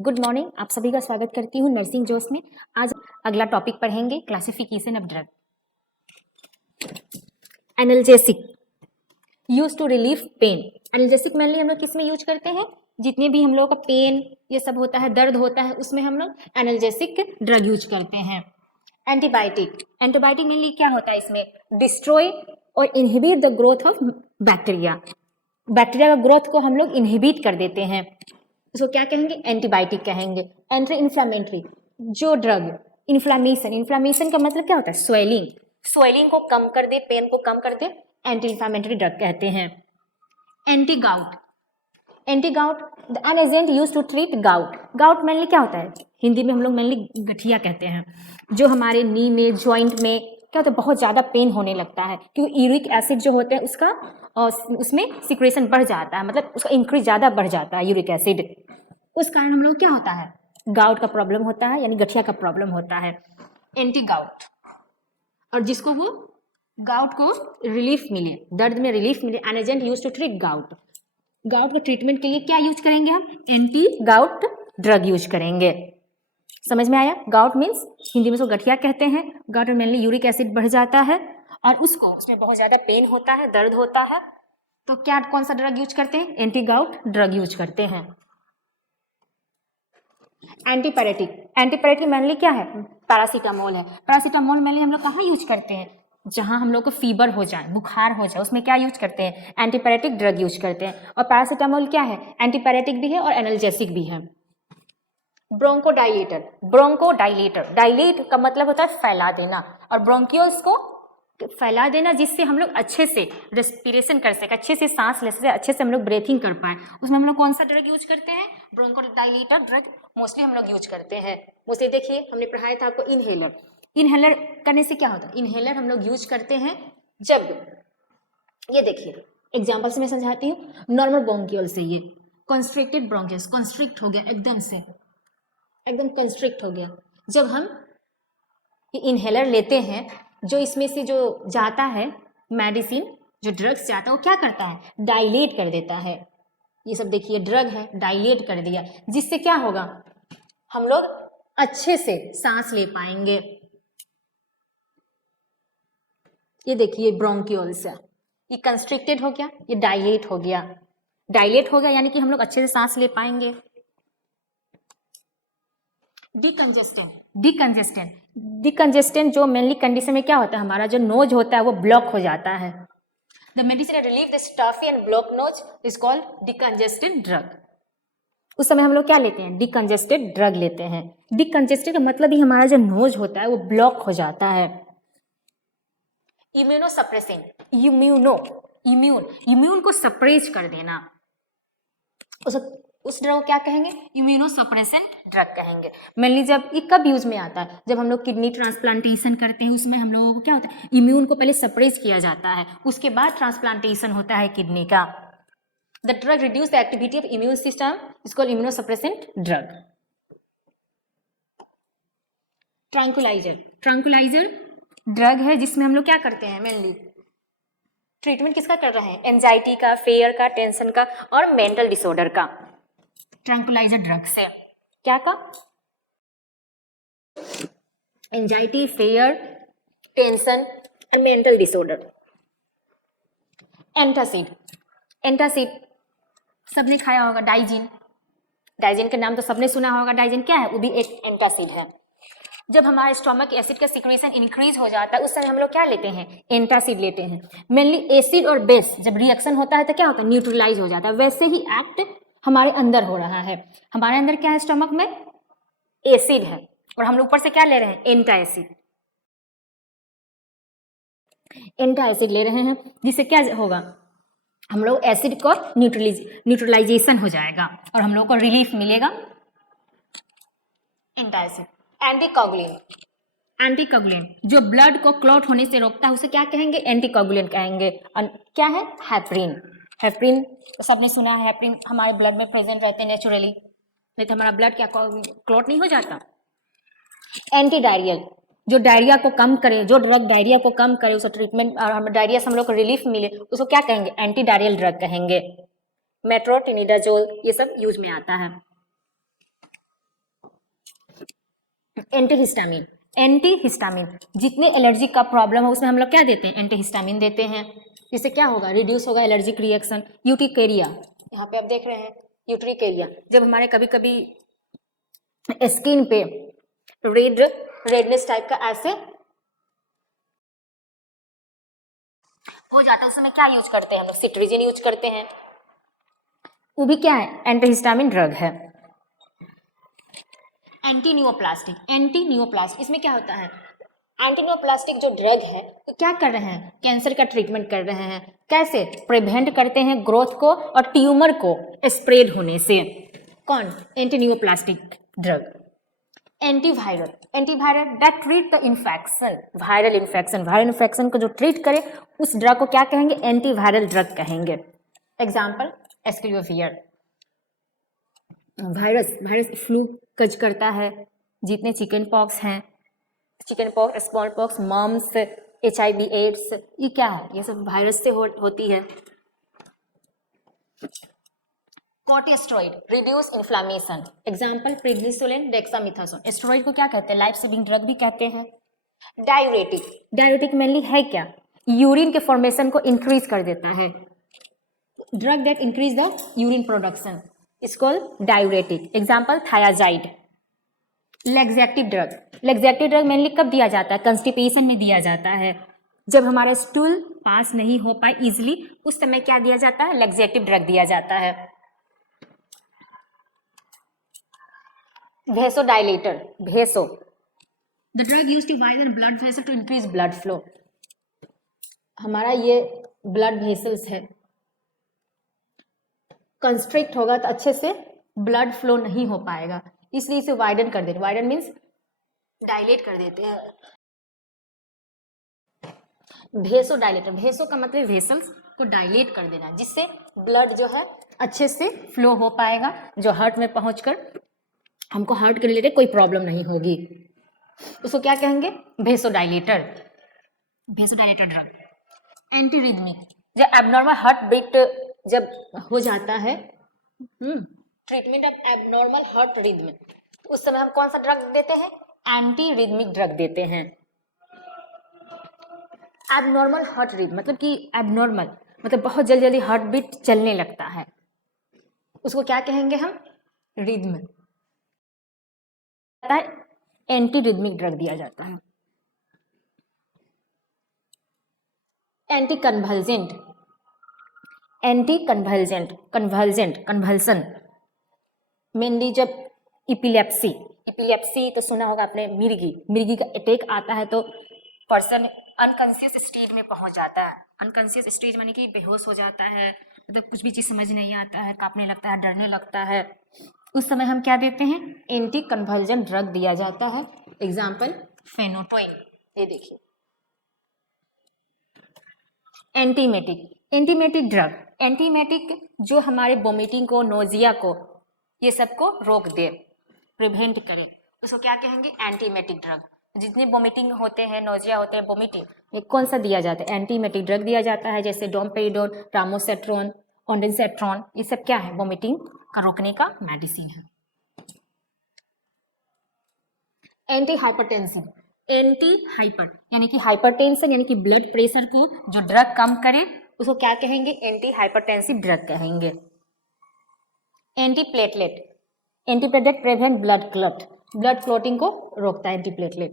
Good morning, आप सभी का स्वागत करती हूँ नर्सिंग जोश में। आज अगला टॉपिक पढ़ेंगे classification of drug. Analgesic use to relief pain. Analgesic mainly हम लोग किस में यूज करते हैं? जितने भी हम लोग का पेन ये सब होता है, दर्द होता है, उसमें हम लोग एनाल्जेसिक ड्रग यूज करते हैं। एंटीबायोटिक मेनली क्या होता है इसमें? डिस्ट्रॉय और inhibit the growth of bacteria. Bacteria का ग्रोथ को हम लोग इनहिबिट कर देते हैं, उसको क्या कहेंगे? एंटीबायोटिक कहेंगे। एंटी इन्फ्लामेटरी, जो ड्रग इन्फ्लामेशन का मतलब क्या होता है? स्वेलिंग को कम कर दे, पेन को कम कर दे, एंटी इन्फ्लामेटरी ड्रग कहते हैं। Anti gout the an agent use to treat gout mainly क्या होता है? हिंदी में हम लोग मेनली गठिया कहते हैं। जो हमारे नी में, ज्वाइंट में क्या होता है? बहुत ज़्यादा पेन होने लगता है क्योंकि यूरिक एसिड जो होता है उसका उसमें सिक्रेशन बढ़ जाता है, मतलब उसका इंक्रीज ज़्यादा बढ़ जाता है यूरिक एसिड। उस कारण हम लोग क्या होता है? गाउट का प्रॉब्लम होता है, यानी गठिया का प्रॉब्लम होता है। एंटी गाउट, और जिसको वो गाउट को रिलीफ मिले, दर्द में रिलीफ मिले, an agent use to treat gout का ट्रीटमेंट के लिए क्या यूज करेंगे हम? एंटी गाउट ड्रग यूज करेंगे। समझ में आया? गाउट मीन्स हिंदी में उसको गठिया कहते हैं। गाउट में मेनली यूरिक एसिड बढ़ जाता है और उसमें बहुत ज्यादा पेन होता है, दर्द होता है, तो क्या कौन सा ड्रग यूज करते हैं? एंटी गाउट ड्रग यूज करते हैं। एंटीपायरेटिक मेनली क्या है? पैरासीटामोल है। पैरासीटामोल मेनली हम लोग कहाँ यूज करते हैं? जहां हम लोग को फीवर हो जाए, बुखार हो जाए, उसमें क्या यूज करते हैं? एंटीपायरेटिक ड्रग यूज करते हैं। और पैरासीटामोल क्या है? एंटीपायरेटिक भी है और एनाल्जेसिक भी है। ब्रोंकोडाइलेटर, डाइलेट का मतलब होता है फैला देना, और ब्रोंकियोल्स को फैला देना, जिससे हम लोग अच्छे से रेस्पिरेशन कर सके, अच्छे से सांस ले सके, अच्छे से हम लोग ब्रीथिंग कर पाए। उसमें हम लोग कौन सा ड्रग यूज करते हैं? ब्रोंकोडाइलेटर ड्रग मोस्टली हम लोग यूज करते हैं। मोस्टली देखिए, हमने पढ़ाया था आपको इनहेलर करने से क्या होता है? इनहेलर हम लोग यूज करते हैं जब, ये देखिए एग्जाम्पल से मैं समझाती हूँ। नॉर्मल ब्रोंकियल से ये कंस्ट्रिक्टेड ब्रोंकियस, कंस्ट्रिक्ट हो गया एकदम कंस्ट्रिक्ट हो गया। जब हम ये इनहेलर लेते हैं, जो इसमें से जो जाता है मेडिसिन, जो ड्रग्स जाता है, वो क्या करता है? डाइलेट कर देता है। ये सब देखिए ड्रग है, डाइलेट कर दिया, जिससे क्या होगा? हम लोग अच्छे से सांस ले पाएंगे। ये देखिए ब्रोंकियोल्स है, ये कंस्ट्रिक्टेड हो गया, ये डाइलेट हो गया, यानी कि हम लोग अच्छे से सांस ले पाएंगे। डिकंजेस्टेंट जो मेनली कंडीशन में क्या होता है? हमारा जो नोज होता है वो ब्लॉक हो जाता है। The medicine that relieve the stuffy and block nose is called decongestant drug. उस समय हम लोग क्या लेते हैं? डिकंजेस्टेड ड्रग लेते हैं। डिकंजेस्टेड का मतलब ही हमारा जो नोज होता है वो ब्लॉक हो जाता है। इम्यूनोसप्रेसेंट, इम्यून को सप्रेस कर देना, उस ड्रग को क्या कहेंगे? इम्यूनोसप्रेसेंट ड्रग कहेंगे। मेनली जब ये कब यूज में आता है? जब हम लोग किडनी ट्रांसप्लांटेशन करते हैं, उसमें हम लोगों को क्या होता है? इम्यून को पहले सप्रेस किया जाता है, उसके बाद ट्रांसप्लांटेशन होता है किडनी का। The drug reduce the activity of immune system is called immunosuppressant drug. Tranquilliser drug है जिसमें हम लोग क्या करते हैं? मेनली ट्रीटमेंट किसका कर रहे हैं? एंजाइटी का, फेयर का, टेंशन का और मेंटल डिसऑर्डर का। ट्रैंक्विलाइजर ड्रग से क्या का? एंजाइटी, फेयर, टेंशन और मेंटल डिसऑर्डर। एंटासिड सबने खाया होगा। डाइजिन का नाम तो सबने सुना होगा। डाइजिन क्या है? वो भी एक एंटासिड है। जब हमारे स्टोमक एसिड का सिक्रेशन इंक्रीज हो जाता है, उस समय हम लोग क्या लेते हैं? एंटासिड लेते हैं। मेनली एसिड और बेस जब रिएक्शन होता है तो क्या होता है? न्यूट्रलाइज हो जाता है। वैसे ही एक्ट हमारे अंदर हो रहा है। हमारे अंदर क्या है? स्टमक में एसिड है और हम लोग ऊपर से क्या ले रहे हैं? एंटा एसिड ले रहे हैं, जिससे क्या होगा? हम लोग एसिड को न्यूट्रलाइजेशन हो जाएगा और हम लोग को रिलीफ मिलेगा। एंटा एसिड। एंटीकोगुलेंट जो ब्लड को क्लॉट होने से रोकता है, उसे क्या कहेंगे? एंटीकोगुलेंट कहेंगे। क्या है? हेपरिन सबने सुना है। हेपरिन हमारे ब्लड में प्रेजेंट रहते हैं नेचुरली, नहीं तो हमारा ब्लड क्या क्लॉट नहीं हो जाता। एंटी डायरियल जो डायरिया को कम करे, जो ड्रग डायरिया को कम करे, उसका ट्रीटमेंट और हम डायरिया से हम लोग को रिलीफ मिले, उसको क्या कहेंगे? एंटी डायरियल ड्रग कहेंगे। मेट्रोटिनिडाजोल ये सब यूज में आता है। एंटीहिस्टामिन, एंटीहिस्टामिन जितने एलर्जी का प्रॉब्लम है उसमें हम लोग क्या देते हैं, एंटीहिस्टामिन देते हैं। इससे क्या होगा, रिड्यूस होगा एलर्जिक रिएक्शन। यूटिकेरिया, यहाँ पे आप देख रहे हैं यूट्रिकेरिया, जब हमारे कभी कभी स्किन पे रेडनेस टाइप का ऐसे हो जाता है, उस समय क्या यूज करते हैं हम लोग, सिट्रिजिन यूज करते हैं, वो भी क्या है, एंटीहिस्टामिन ड्रग है। एंटीनियोप्लास्टिक, एंटीनियोप्लास्टिक इसमें क्या होता है, एंटीनियोप्लास्टिक जो ड्रग है तो क्या कर रहे हैं, कैंसर का ट्रीटमेंट कर रहे हैं। कैसे, प्रिवेंट करते हैं ग्रोथ को और ट्यूमर को स्प्रेड होने से। कौन, antineoplastic drug. Antiviral, antiviral that treat the infection, viral infection को जो ट्रीट करे उस ड्रग को क्या कहेंगे, एंटीवायरल ड्रग कहेंगे। Example, acyclovir, virus flu cause करता है, जितने चिकन पॉक्स हैं, chicken pox, small pox, mumps, HIV AIDS, ये क्या है, ये सब वायरस से होती है। Corticosteroid reduce inflammation, example prednisolone, dexamethasone. Steroid को क्या कहते हैं, लाइफ सेविंग ड्रग भी कहते हैं। डायूरेटिक, डायूरेटिक मेनली है क्या, यूरिन के फॉर्मेशन को इंक्रीज कर देता है, drug that increase the urine production is called diuretic. Example thiazide. Laxative drug, laxative drug mainly कब दिया जाता है, कंस्टिपेशन में दिया जाता है, जब हमारा स्टूल पास नहीं हो पाए इजिली, उस समय क्या दिया जाता है, लेग्जेटिव ड्रग दिया जाता है। Vasodilator, vaso, the drug used to widen blood vessel to increase blood flow. हमारा ये ब्लड वेसल्स है, कंस्ट्रिक्ट होगा तो अच्छे से ब्लड फ्लो नहीं हो पाएगा, इसलिए इसे वाइडन कर देते, वाइडन मीन्स डायलेट कर देते हैं। भेसो डायलेटर, भेसो का मतलब वेसल्स को डायलेट कर देना, जिससे ब्लड जो है अच्छे से फ्लो हो पाएगा, जो हार्ट में पहुंचकर हमको हार्ट के रिलेटेड कोई प्रॉब्लम नहीं होगी, उसको क्या कहेंगे, भेसो डायलेटर, भेसो डायलेटर ड्रग। एंटीरिदमिक, जब एबनॉर्मल हार्ट बीट जब हो जाता है, treatment of abnormal heart rhythm, उस समय हम कौन सा ड्रग देते हैं, एंटी रिदमिक ड्रग देते हैं। एबनॉर्मल हार्ट रिदम मतलब कि एबनॉर्मल मतलब बहुत जल्दी जल्दी हार्ट बीट चलने लगता है, उसको क्या कहेंगे हम, रिदम, एंटी रिदमिक ड्रग दिया जाता है। Anti convulsant, anti convulsant, convulsion mainly जब इपिलेप्सी तो सुना होगा आपने, मिर्गी का अटैक आता है तो पर्सन अनकॉन्शियस स्टेज में पहुंच जाता है। अनकॉन्शियस स्टेज माने कि बेहोश हो जाता है, मतलब कुछ भी चीज़ समझ नहीं आता है, कांपने लगता है, डरने लगता है, उस समय हम क्या देते हैं, एंटी कन्वल्जेंट ड्रग दिया जाता है। एग्जाम्पल फेनोटोइन, ये देखिए। एंटीमेटिक, एंटीमेटिक ड्रग, एंटीमेटिक जो हमारे वोमिटिंग को, नोजिया को, ये सबको रोक दे, प्रिवेंट करे, उसको क्या कहेंगे, एंटीमेटिक ड्रग। जितने वोमिटिंग होते हैं, नोजिया होते हैं, वोमिटिंग, ये कौन सा दिया जाता है, एंटीमेटिक ड्रग दिया जाता है, जैसे डोमपेरिडोन, रामोसेट्रॉन, ऑन्डेंसेट्रॉन, ये सब क्या है, वोमिटिंग का रोकने का मेडिसिन है। एंटी हाइपरटेंसिव, एंटी हाइपर यानी कि हाइपरटेंशन यानी कि ब्लड प्रेशर को जो ड्रग कम करे उसको क्या कहेंगे, एंटी हाइपरटेंसिव ड्रग कहेंगे। Anti platelet, anti platelet prevent blood clot, blood clotting को रोकता है anti platelet.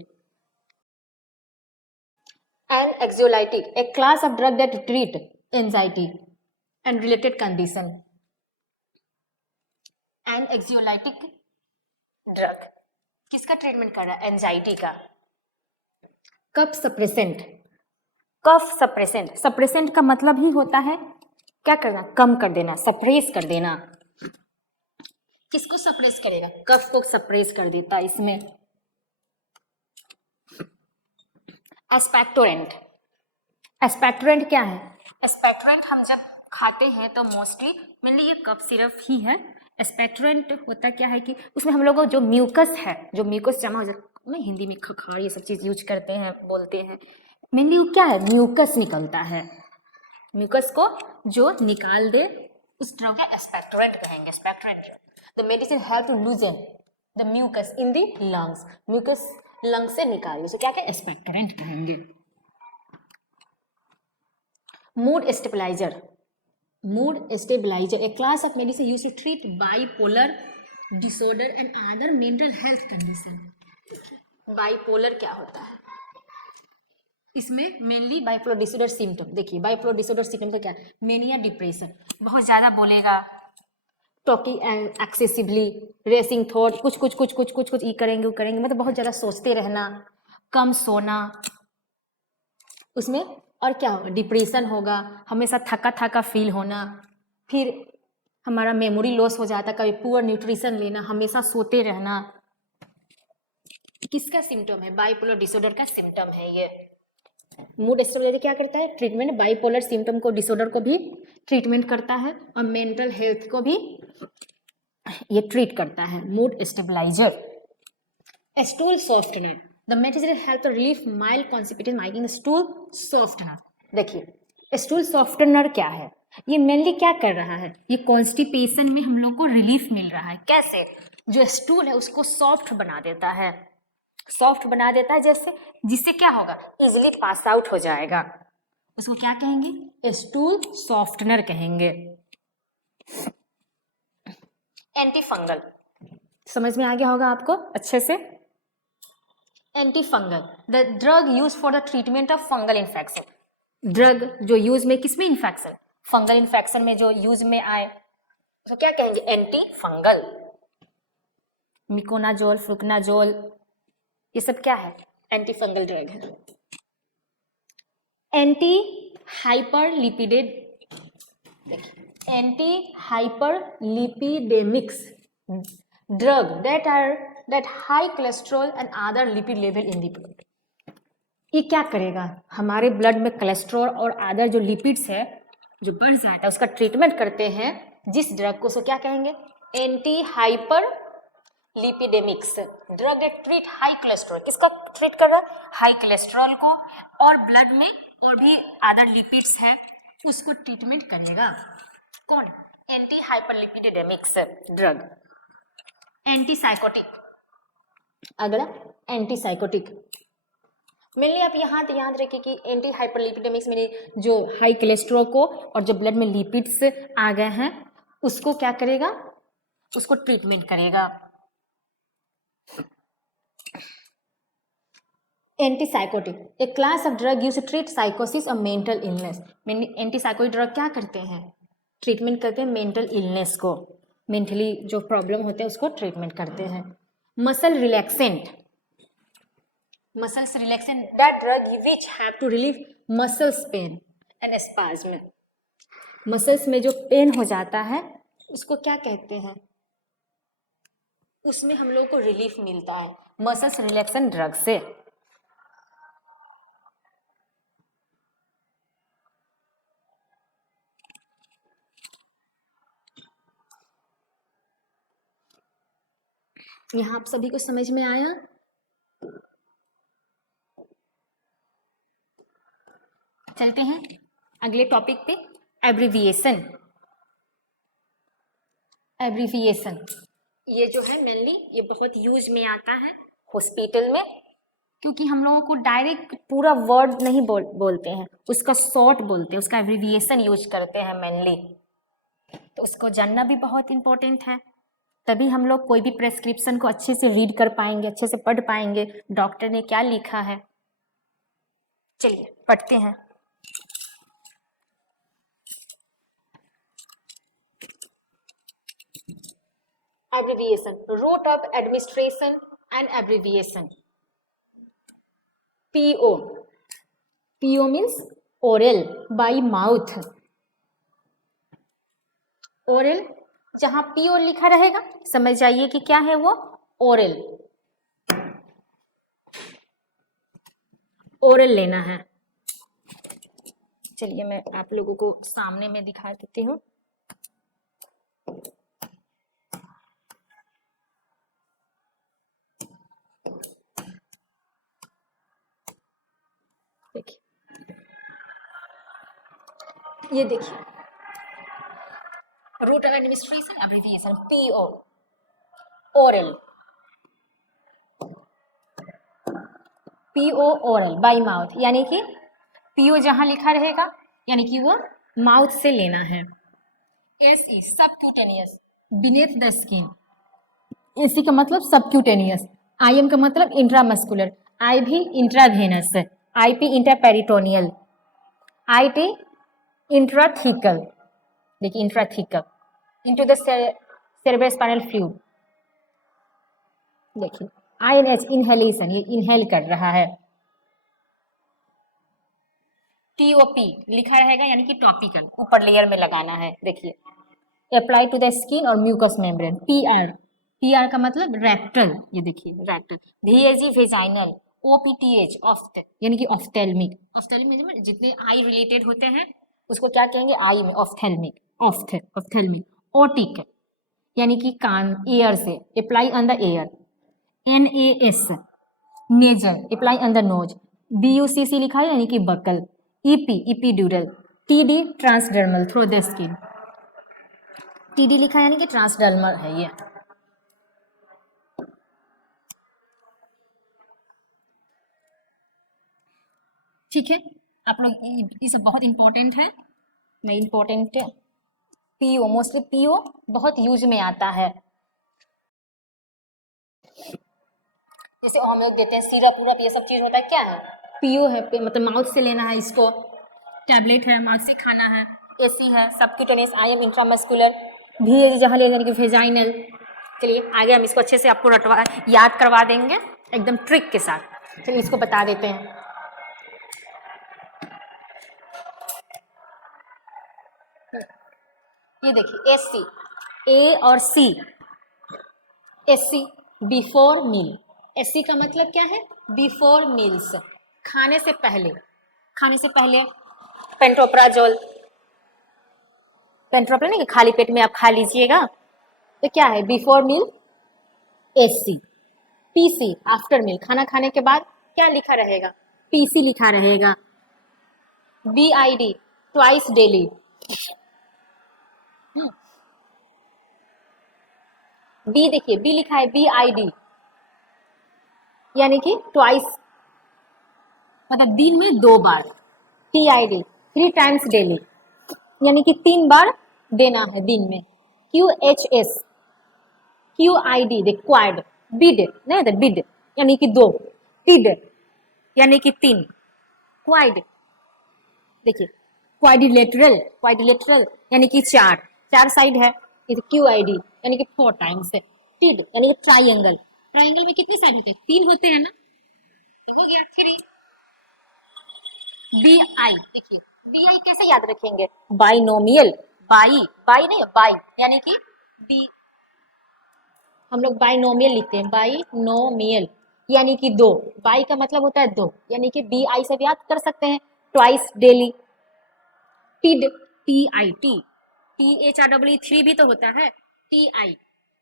And anxiolytic, a class of drug that treat anxiety and related condition. And anxiolytic drug किसका ट्रीटमेंट कर रहा है, एंजाइटी का। Cough suppressant, cough suppressant, suppressant का मतलब ही होता है क्या करना, कम कर देना, सप्रेस कर देना। किसको सप्रेस करेगा, कफ को सप्रेस कर देता इसमें। एस्पेक्टोरेंट, एस्पेक्टोरेंट क्या है, एस्पेक्टोरेंट हम जब खाते हैं तो मोस्टली मेनली ये कफ सिरप ही है। एस्पेक्टोरेंट होता क्या है कि उसमें हम लोगों जो म्यूकस है, जो म्यूकस जमा हो जाता है, हिंदी में खखार ये सब चीज़ यूज करते हैं, बोलते हैं, मेनली वो क्या है, म्यूकस निकलता है, म्यूकस को जो निकाल दे उस ड्रग का एस्पेक्टोरेंट कहेंगे, expectorant. The medicine help to loosen the mucus in the lungs, mucus lung से निकालिए, उसे क्या कहें, एक्सपेक्टोरेंट कहेंगे। Mood stabiliser, mood stabiliser a class of medicine used to treat bipolar disorder and other mental health condition. Bipolar क्या होता है, इसमें मेनली बाइपोलर डिसऑर्डर सिम्टम, देखिए बाइपोलर डिसऑर्डर सिम्टम तो क्या है, मेनिया, डिप्रेशन, बहुत ज़्यादा बोलेगा, टॉकिंग एक्सेसिवली, रेसिंग थॉट, कुछ ये करेंगे वो करेंगे, मतलब बहुत ज़्यादा सोचते रहना, कम सोना, उसमें और क्या होगा, डिप्रेशन होगा, हमेशा थका थका फील होना, फिर हमारा मेमोरी लॉस हो जाता, कभी पुअर न्यूट्रिशन लेना, हमेशा सोते रहना, किसका सिम्टम है, बाइपोलर डिसऑर्डर का सिम्टम है ये। मूड स्टेबलाइजर क्या करता है, ट्रीटमेंट, बाइपोलर सिम्टम को, डिसऑर्डर को भी ट्रीटमेंट करता है और मेंटल हेल्थ को भी ये ट्रीट करता है। Mood stabiliser. Stool softener, the medicine help to relief mild constipation making stool softener. देखिए स्टूल सॉफ्टनर क्या है, ये मेनली क्या कर रहा है, ये कॉन्स्टिपेशन में हम लोग को रिलीफ मिल रहा है, कैसे, जो स्टूल है उसको सॉफ्ट बना देता है, सॉफ्ट बना देता है, जैसे जिससे क्या होगा, इजिली पास आउट हो जाएगा, उसको क्या कहेंगे, स्टूल सॉफ्टनर कहेंगे। एंटी फंगल, समझ में आ गया होगा आपको अच्छे से। Anti fungal, the drug use for the treatment of fungal infection, drug जो यूज में किसमें, इन्फेक्शन, फंगल इन्फेक्शन में जो यूज में आए उसको क्या कहेंगे, एंटी फंगल। मिकोनाजोल, फ्लुकनाजोल, ये सब क्या है, एंटी फंगल ड्रग है। एंटी हाइपरलिपिडेड, देखिए anti hyperlipidemics drug that high cholesterol and other lipid level in the blood, ये क्या करेगा, हमारे ब्लड में कोलेस्ट्रॉल और अदर जो लिपिड्स है जो बढ़ जाता है उसका ट्रीटमेंट करते हैं, जिस ड्रग को, सो क्या कहेंगे, anti hyper lipidemics drug that treat high cholesterol, किसका ट्रीट कर रहा है, हाई कोलेस्ट्रॉल को, और ब्लड में और भी अदर लिपिड्स है उसको ट्रीटमेंट करेगा, कौन, एंटी हाइपरलिपिडेमिक्स ड्रग। एंटीसाइकोटिक, अगला एंटीसाइकोटिक, मेनली आप यहाँ याद रखिए कि एंटी हाइपरलिपिडेमिक्स में जो हाई कोलेस्ट्रॉल को और जो ब्लड में लिपिड्स आ गए हैं उसको क्या करेगा, उसको ट्रीटमेंट करेगा। Antipsychotic, a class of drug used to treat साइकोसिस और मेंटल इलनेस, एंटीसाइकोटिक ड्रग क्या करते हैं, ट्रीटमेंट करते हैं मेंटल इलनेस को, मेंटली जो प्रॉब्लम होते हैं उसको ट्रीटमेंट करते हैं। Muscle relaxant, muscles relaxant, that drug which have to relieve muscles pain and spasm, muscles में जो पेन हो जाता है उसको क्या कहते हैं, उसमें हम लोग को रिलीफ मिलता है मसल्स रिलैक्सेंट ड्रग से। यहाँ आप सभी को समझ में आया। चलते हैं अगले टॉपिक पे, एब्रीविएशन। एब्रीविएशन ये जो है मेनली ये बहुत यूज में आता है हॉस्पिटल में, क्योंकि हम लोगों को डायरेक्ट पूरा वर्ड नहीं बोलते हैं, उसका शॉर्ट बोलते हैं, उसका एब्रीविएशन यूज करते हैं मेनली, तो उसको जानना भी बहुत इंपॉर्टेंट है, तभी हम लोग कोई भी प्रेस्क्रिप्शन को अच्छे से रीड कर पाएंगे, अच्छे से पढ़ पाएंगे डॉक्टर ने क्या लिखा है। चलिए पढ़ते हैं। Abbreviation, route of administration and abbreviation. PO, PO means oral, by mouth. oral जहां PO लिखा रहेगा समझ जाइए कि क्या है वो, oral, oral लेना है। चलिए मैं आप लोगों को सामने में दिखा देती हूँ। ये देखिए, route of administration abbreviation PO, oral, PO oral by mouth, यानी कि PO जहाँ लिखा रहेगा यानी कि वो माउथ से लेना है। SE subcutaneous beneath the skin, AC का मतलब सबक्यूटेनियस, IM का मतलब intramuscular, IV intravenous, IP intraperitoneal, IT intrathecal, देखिए intrathecal, into the cerebrospinal fluid, देखिए INH इनहेलेशन, ये इनहेल कर रहा है। TOP लिखा रहेगा यानी कि टॉपिकल, ऊपर लेयर में लगाना है, देखिए अप्लाई टू द स्किन और म्यूकस मेम्ब्रेन। PR का मतलब रेक्टल, ये देखिए रेक्टल। VAG वेजाइनल, OPTH ऑफ्थ यानी कि ऑफ्थेल्मिक, ऑफ्थेल्मिक में जितने आई रिलेटेड होते हैं उसको क्या कहेंगे, आई में ऑफ्थेल्मिक, ऑफ्थेल्मिक। ओटिक यानी कि कान, एयर से, apply on the ear. NAS nasal, apply on the nose. BUCC लिखा है यानी कि buccal. EP epidural. TD transdermal, through the skin, TD लिखा है यानी कि ट्रांसडर्मल है ये। ठीक है, आप लोग ये सब बहुत इंपॉर्टेंट है, मैं इंपॉर्टेंट PO, मोस्टली PO बहुत यूज में आता है। जैसे हम लोग देते हैं सिरप उरप, ये सब चीज होता है, क्या है PO है, मतलब माउथ से लेना है इसको, टैबलेट है माउथ से खाना है। AC है सबक्यूटेनियस, IM इंट्रामस्कुलर, VAG जहाँ लेना है वेजाइनल। चलिए आगे हम इसको अच्छे से आपको रटवा याद करवा देंगे एकदम ट्रिक के साथ। चलिए इसको बता देते हैं। ये देखिए SC, A और C। SC before meal, SC का मतलब क्या है, बिफोर मील्स, खाने से पहले, खाने से पहले। पेंटोप्राजोल, पेंटोप्राजोल नहीं कि खाली पेट में आप खा लीजिएगा, तो क्या है before meal SC। PC after meal, खाना खाने के बाद क्या लिखा रहेगा, PC लिखा रहेगा। BID ट्वाइस डेली, B देखिए B लिखा है BID यानी कि ट्वाइस, मतलब दिन में 2 बार। TID 3 टाइम्स डेली यानी कि 3 बार देना है दिन में। QHS QID रिक्वायर्ड, बिड नहीं था बिड यानी कि 2, टिड यानी कि 3, क्वाइड देखिए क्वाइडिलेटरल यानी कि 4 साइड है। QID यानी कि 4 टाइम्स है। टिड यानी कि ट्राइंगल, ट्राइंगल में कितने साइड होते हैं, 3 होते हैं ना, तो हो गया 3। BI देखिए BI कैसे याद रखेंगे, बाइनोमियल, बाई नहीं बाई यानी कि B, हम लोग बाइनोमियल लिखते हैं, बाइनोमियल यानी कि 2, बाई का मतलब होता है 2 यानी कि BI से भी याद कर सकते हैं, ट्वाइस डेली। टिड TIT, THREE 3 भी तो होता है, TI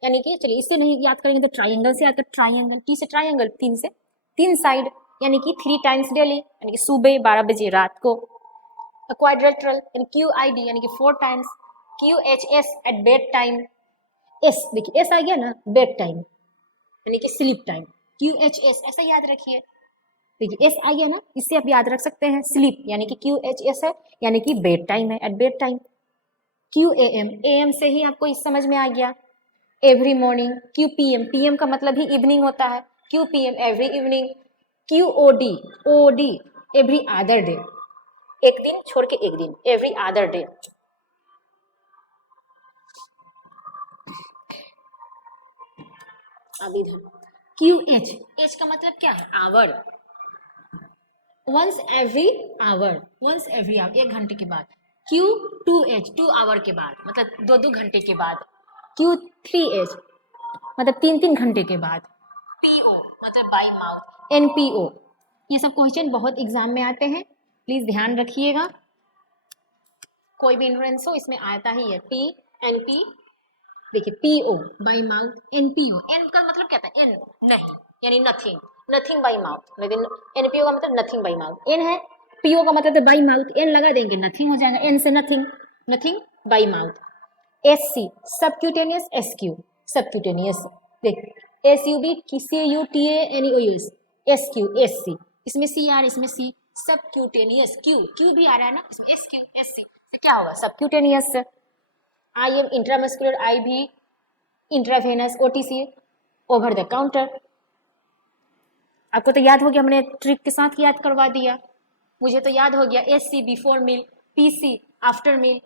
यानी कि चलिए इससे नहीं याद करेंगे तो ट्राइंगल से याद कर, ट्राइंगल, T से ट्राइंगल, 3 से 3 साइड यानी कि 3 टाइम्स डेली यानी कि सुबह 12 बजे रात को। क्वाड्रिलेटरल यानी QID यानी कि 4 times. QHS at bed time, S देखिए S आ गया ना, बेड टाइम यानी कि स्लीप टाइम। QHS ऐसा याद रखिए, देखिए S आ गया ना, इससे आप याद रख सकते हैं स्लीप यानी कि QHS है यानी कि बेड टाइम है, at bed time. QAM AM से ही आपको इस समझ में आ गया, एवरी मॉर्निंग। QPM PM का मतलब ही इवनिंग होता है, QPM every evening. OD every other day, एक दिन छोड़ के एक दिन, एवरी अदर डे। अब इधर QH का मतलब क्या है, hour, once every hour, once every hour, 1 घंटे के बाद। Q2H 2 आवर के बाद, मतलब 2 घंटे के बाद। Q3H मतलब 3 घंटे के बाद। PO मतलब बाई माउथ। NPO ये सब क्वेश्चन बहुत एग्जाम में आते हैं, प्लीज ध्यान रखिएगा, कोई भी इन्फ्लुएंस हो इसमें आता ही है। TNP देखिए PO by mouth, NPO N का मतलब क्या था, N नहीं यानी नथिंग, नथिंग बाई माउथ, लेकिन NPO का मतलब नथिंग बाई माउथ। N है, PO का मतलब बाई माउथ, N लगा देंगे नथिंग हो जाएगा, N से nothing, nothing by mouth. SC subcutaneous, SQ subcutaneous, देख SUB CUTANEOUS, SQ SC इसमें सी आर, इसमें सी, सबक्यूटेनियस, क्यू भी आ रहा है ना, इसमें एस क्यू एस सी, क्या होगा सबक्यूटेनियस। आई एम इंट्रामस्कुलर, आई भी intravenous, OTC over the counter. आपको तो याद हो गया, हमने ट्रिक के साथ याद करवा दिया, मुझे तो याद हो गया। S C before meal, P C after meal,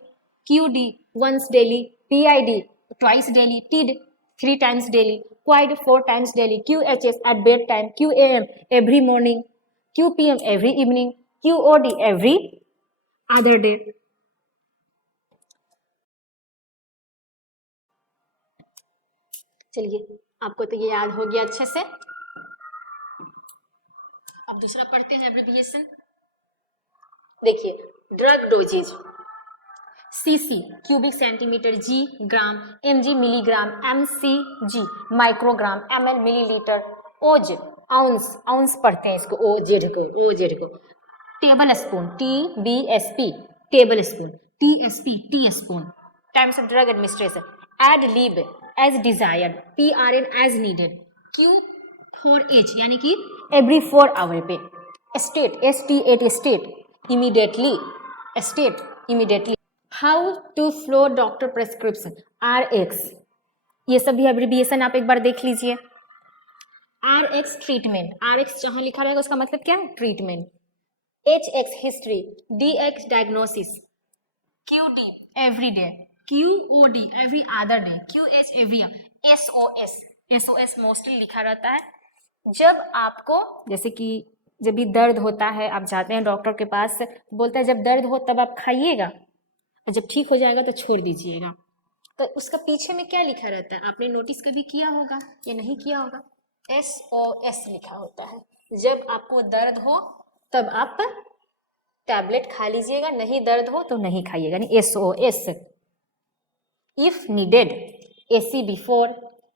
Q D once daily, P I D twice daily, TID 3 times daily, QID 4 times daily, Q H S at bed time, Q A M every morning, Q P M every evening, Q O D every other day. चलिए, आपको तो ये याद हो गया अच्छे से। अब दूसरा पढ़ते हैं एब्रिविएशन। देखिए, drug dosages, CC cubic centimetre, G gram, MG milligram, MCG microgram, ML millilitre, oz ounce, ounce पढ़ते हैं इसको, ओजेड को, table spoon, TBSP table spoon, TSP tea spoon, times of drug administration, ad lib as desired, PRN as needed, Q 4H यानी कि every 4 hour पे, stat ST8 stat immediately, stat immediately, how to flow doctor prescription, RX, ये सब भी abbreviation आप एक बार देख लीजिए। RX ट्रीटमेंट, RX जहां लिखा रहेगा उसका मतलब क्या है, treatment. HX history, DX diagnosis, QD every day, QOD every other day, QH every, SOS mostly लिखा रहता है जब आपको, जैसे कि जब भी दर्द होता है आप जाते हैं डॉक्टर के पास, बोलता है जब दर्द हो तब आप खाइएगा और जब ठीक हो जाएगा तो छोड़ दीजिएगा। तो उसका पीछे में क्या लिखा रहता है, आपने नोटिस कभी किया होगा या नहीं किया होगा, SOS लिखा होता है। जब आपको दर्द हो तब आप टैबलेट खा लीजिएगा, नहीं दर्द हो तो नहीं खाइएगा, नहीं SOS। If needed, AC before,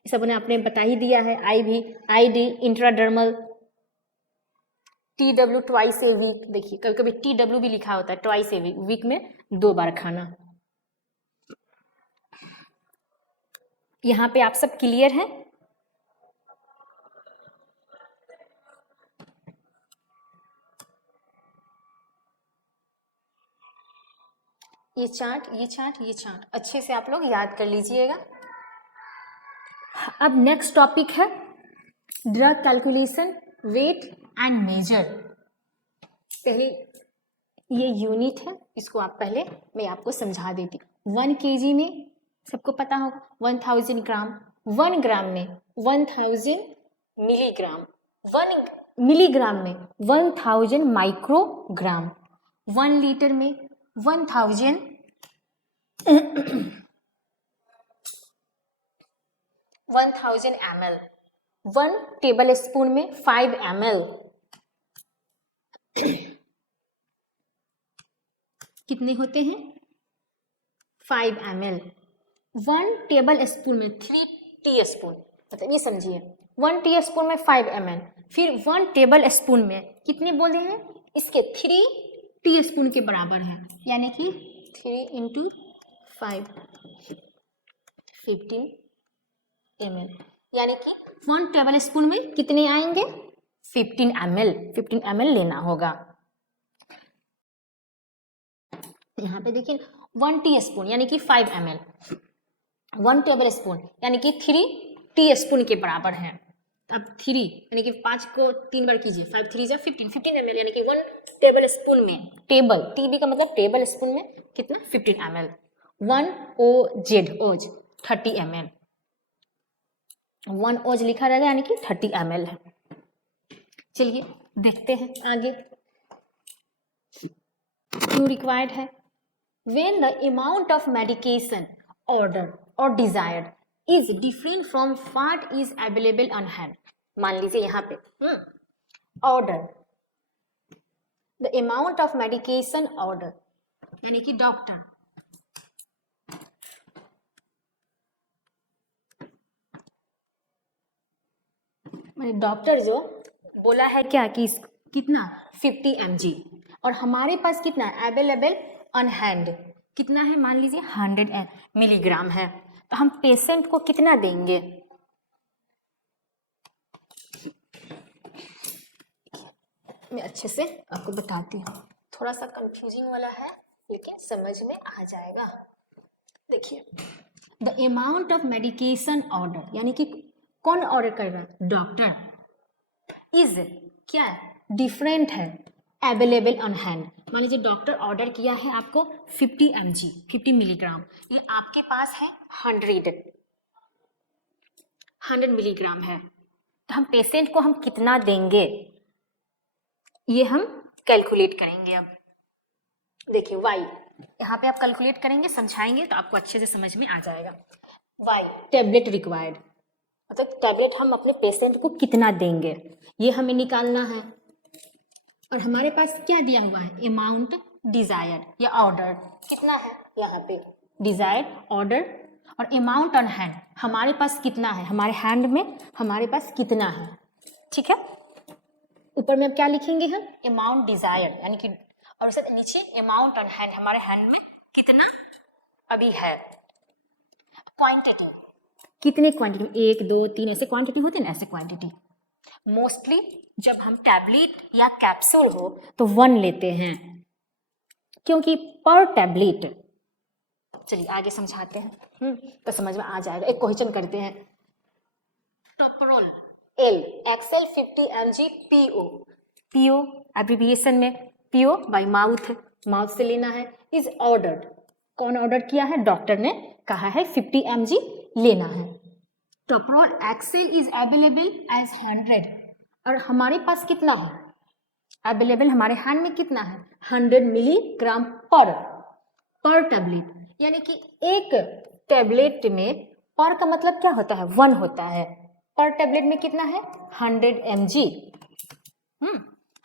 सब ने आपने बता ही दिया है, ID intradermal, TW twice a week, देखिए कभी कभी TW भी लिखा होता है, ट्वाइस ए वीक, वीक में 2 बार खाना। यहाँ पे आप सब क्लियर हैं? ये चार्ट अच्छे से आप लोग याद कर लीजिएगा। अब नेक्स्ट टॉपिक है drug calculation, weight and measure. पहले ये यूनिट है, इसको आप पहले मैं आपको समझा देती हूँ। 1 kg में सबको पता होगा 1000 ग्राम, 1 ग्राम में 1000 मिलीग्राम, 1 मिलीग्राम में 1000 माइक्रोग्राम, 1 लीटर में 1000 ml, 1 टेबल स्पून में 5 ml, कितने होते हैं 5 ml, 1 टेबल स्पून में 3 टी स्पून, मतलब ये समझिए 1 टी स्पून में 5 ml, फिर 1 टेबल स्पून में कितने बोले हैं, इसके 3 टी स्पून के बराबर है, यानी कि 3 × 5 15 ml, यानी कि 1 टेबल स्पून में कितने आएंगे 15 ml लेना होगा। यहाँ पे देखिए 1 टी स्पून यानी कि 5 ml, 1 टेबल स्पून यानी कि 3 टी स्पून के बराबर है। अब 3 यानी कि 5 को 3 बार कीजिए, 5 3 जा 15 ml, यानी कि 1 टेबल स्पून में, टेबल टीबी का मतलब टेबल स्पून में कितना 15 ml, 1 ओज 30 ml, 1 ओज लिखा रहेगा यानी कि 30 ml है। चलिए देखते हैं आगे क्यों रिक्वायर्ड है। When the amount of medication ordered or desired is different from what is available on hand, मान लीजिए यहाँ पे order, the amount of medication order यानी कि डॉक्टर जो बोला है क्या कि कितना 50 mg और हमारे पास कितना अवेलेबल ऑन हैंड कितना है, मान लीजिए 100 मिलीग्राम है, तो हम पेशेंट को कितना देंगे, मैं अच्छे से आपको बताती हूँ, थोड़ा सा कंफ्यूजिंग वाला है लेकिन समझ में आ जाएगा। देखिए, the amount of medication order, यानी कि कौन ऑर्डर कर रहा है, डॉक्टर, इज क्या है, डिफरेंट है, अवेलेबल ऑन हैंड। मान लीजिए डॉक्टर ऑर्डर किया है आपको 50 mg 50 मिलीग्राम, ये आपके पास है 100 मिलीग्राम है, तो हम पेशेंट को हम कितना देंगे ये हम कैलकुलेट करेंगे। अब देखिए y, यहाँ पे आप कैलकुलेट करेंगे, समझाएंगे तो आपको अच्छे से समझ में आ जाएगा। y टेबलेट रिक्वायर्ड, मतलब टैबलेट हम अपने पेशेंट को कितना देंगे ये हमें निकालना है। और हमारे पास क्या दिया हुआ है, अमाउंट डिजायर्ड या ऑर्डर कितना है, यहाँ पे डिजायर्ड, ऑर्डर और अमाउंट ऑन हैंड, हमारे पास कितना है, हमारे हैंड में हमारे पास कितना है। ठीक है, ऊपर में अब क्या लिखेंगे हम, अमाउंट डिजायर्ड, यानी कि और उससे नीचे अमाउंट ऑन हैंड, हमारे हैंड में कितना अभी है। क्वांटिटी, कितने क्वांटिटी, 1 2 3 ऐसे क्वांटिटी होते हैं ना, ऐसे क्वांटिटी। मोस्टली जब हम टैबलेट या कैप्सूल हो तो 1 लेते हैं, क्योंकि पर टैबलेट। चलिए आगे समझाते हैं, तो समझ में आ जाएगा। एक क्वेश्चन करते हैं, Toprol L XL 50 mg PO, PO abbreviation में पीओ बाय माउथ, माउथ से लेना है, इज ऑर्डर्ड, कौन ऑर्डर किया है, डॉक्टर ने कहा है 50 mg लेना है। टोप्रोल एक्सेल इज अवेलेबल एज 100, और हमारे पास कितना है अवेलेबल, हमारे हैंड में कितना है 100 मिलीग्राम पर टैबलेट, यानी कि एक टैबलेट में पर का मतलब क्या होता है, 1 होता है, पर टैबलेट में कितना है 100 mg,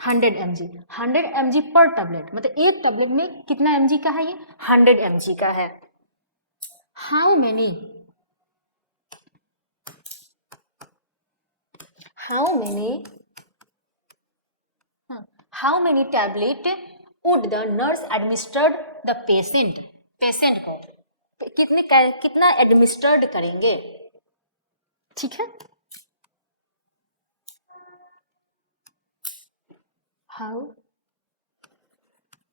100 mg, 100 mg पर टैबलेट, मतलब एक टैबलेट में कितना mg का है, ये 100 mg का है। How many tablet would the nurse administered the patient, patient को कितना एडमिनिस्टर्ड करेंगे। ठीक है, how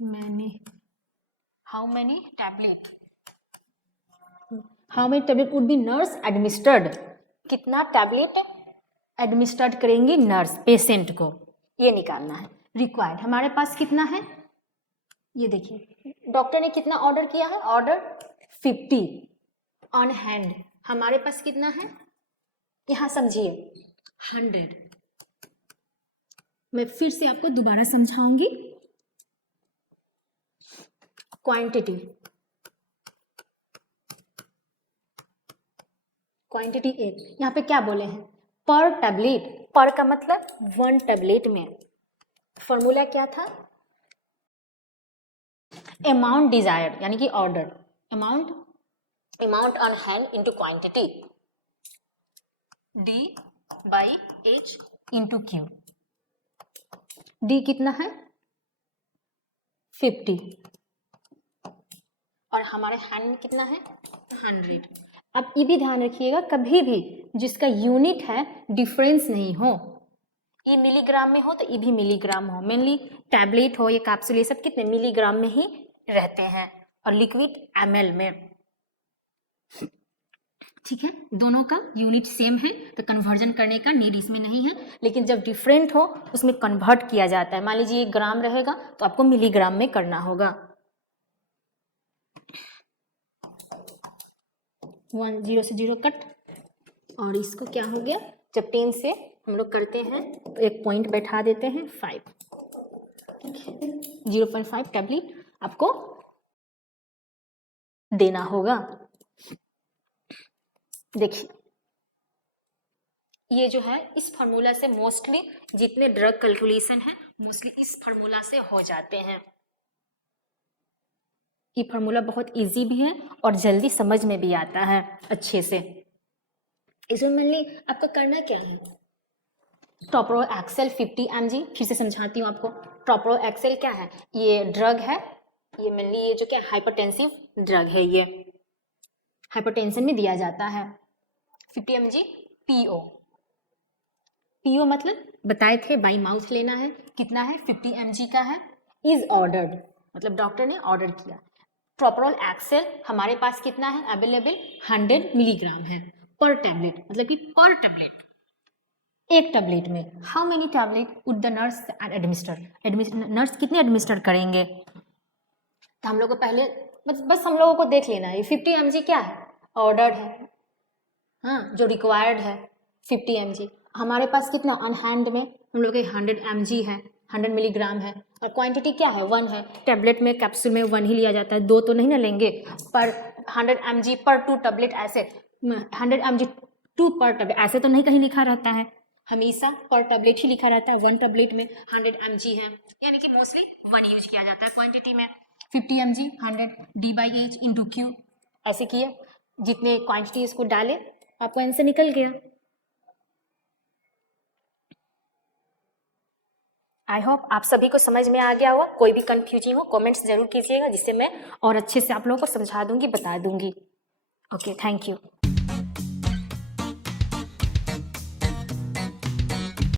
many tablet would be nurse administered, कितना टैबलेट एडमिनिस्टर्ड करेंगी नर्स पेशेंट को, ये निकालना है। रिक्वायर्ड, हमारे पास कितना है, ये देखिए डॉक्टर ने कितना ऑर्डर किया है, ऑर्डर 50, ऑन हैंड हमारे पास कितना है, यहां समझिए 100। मैं फिर से आपको दोबारा समझाऊंगी। क्वांटिटी एक, यहाँ पे क्या बोले हैं, पर टैबलेट, पर का मतलब 1 टैबलेट में, फॉर्मूला क्या था, अमाउंट डिजायर्ड यानी कि order, amount on hand into quantity, D by H into Q. D कितना है 50 और हमारे हैंड में कितना है 100। अब ये भी ध्यान रखिएगा, कभी भी जिसका यूनिट है डिफरेंस नहीं हो, ये मिलीग्राम में हो तो ये भी मिलीग्राम हो, मेनली टैबलेट हो या कैप्सूल, ये सब कितने मिलीग्राम में ही रहते हैं, और लिक्विड ml में। ठीक है, दोनों का यूनिट सेम है तो कन्वर्जन करने का नीड इसमें नहीं है, लेकिन जब डिफरेंट हो उसमें कन्वर्ट किया जाता है। मान लीजिए ये ग्राम रहेगा तो आपको मिलीग्राम में करना होगा। 1 0 से 0 कट, और इसको क्या हो गया, जब 10 से हम लोग करते हैं तो एक पॉइंट बैठा देते हैं 5, 0.5 टैबलेट आपको देना होगा। देखिए ये जो है इस फार्मूला से मोस्टली जितने ड्रग कैलकुलेशन है मोस्टली इस फार्मूला से हो जाते हैं। ये फार्मूला बहुत इजी भी है और जल्दी समझ में भी आता है अच्छे से। इसमें मेनली आपको करना क्या है, टोप्रो एक्सेल 50 mg, फिर से समझाती हूँ आपको। टोप्रो एक्सेल क्या है, ये ड्रग है, ये मेनली ये जो क्या हाइपरटेंसिव ड्रग है, ये हाइपरटेंशन में दिया जाता है। 50 mg पीओ, PO मतलब बताए थे बाई माउथ लेना है, कितना है 50 mg का है। इज ऑर्डर्ड मतलब डॉक्टर ने ऑर्डर किया। प्रोप्रोल एक्सेल हमारे पास कितना है अवेलेबल 100 मिलीग्राम है पर टैबलेट, मतलब कि पर टैबलेट एक टैबलेट में। How many tablet would the nurse administer, nurse कितने एडमिनिस्टर करेंगे। तो हम लोग को पहले बस हम लोगों को देख लेना है 50 mg क्या है ऑर्डर्ड है, हाँ जो रिक्वायर्ड है 50 mg। हमारे पास कितना ऑन हैंड में हम लोग के 100 mg है, 100 मिलीग्राम है, और क्वांटिटी क्या है 1 है। टैबलेट में कैप्सूल में 1 ही लिया जाता है, 2 तो नहीं ना लेंगे। पर 100 mg पर 2 टैबलेट, ऐसे 100 mg 2 पर टैबलेट ऐसे तो नहीं कहीं लिखा रहता है, हमेशा पर टैबलेट ही लिखा रहता है। 1 टैबलेट में 100 mg है, यानी कि मोस्टली 1 यूज किया जाता है क्वांटिटी में। 50 mg 100 D/H इंटू Q, ऐसे किए, जितने क्वांटिटी इसको डाले आपको आंसर निकल गया। आई होप आप सभी को समझ में आ गया होगा। कोई भी कंफ्यूजिंग हो कमेंट्स जरूर कीजिएगा, जिससे मैं और अच्छे से आप लोगों को समझा दूंगी, बता दूंगी। Okay, thank you.